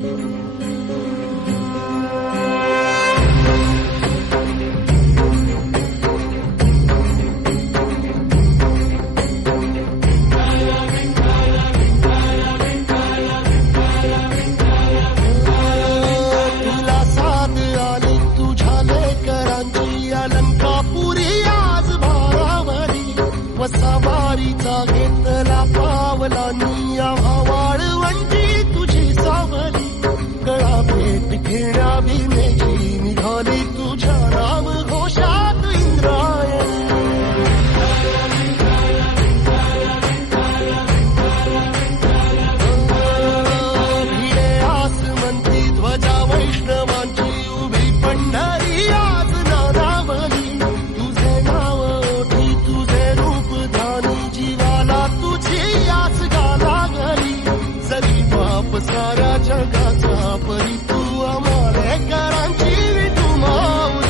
तुला साथ आली तुझ्या लेकरांची अलंकापुरी आज भारावरी वसावारीचा घेतला पावलांनी आम्हा वाळवंटी तुझी सावली गळा भेट घेण्या भीमेची निघाली तुझ्या राम घोषात इंद्रायणी भिडे आसमंती ध्वजा वैष्णवांची उभी पंढरी आज नादावली तुझे नाव ओठी तुझे रूप ध्यानी जीवाला तुझी आस गाला गली जरी बाप साऱ्या जगाचा परी तू आमालेकरांची विठू माऊली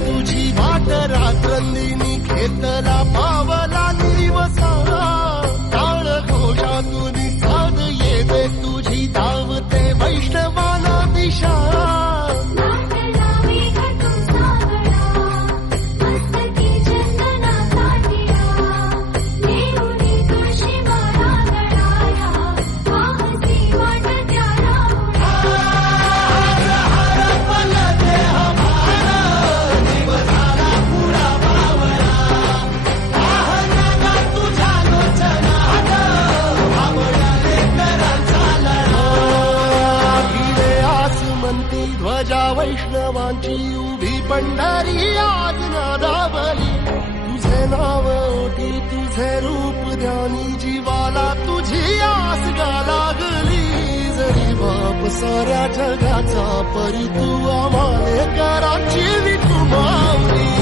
तुझी वाट रात्रंदिनी घेतला पावला निवसा टाळ घोषातून साध येते तुझी धावते वैष्णवाला दिशा ध्वजा वैष्णवांची उभी पंढरी आज नादावली तुझे नाव ओठी तुझे रूप ध्यानी जीवाला तुझी आस गा लागली जरी बाप साऱ्या जगाचा परी तू आम्हालेकरांची विठू माऊली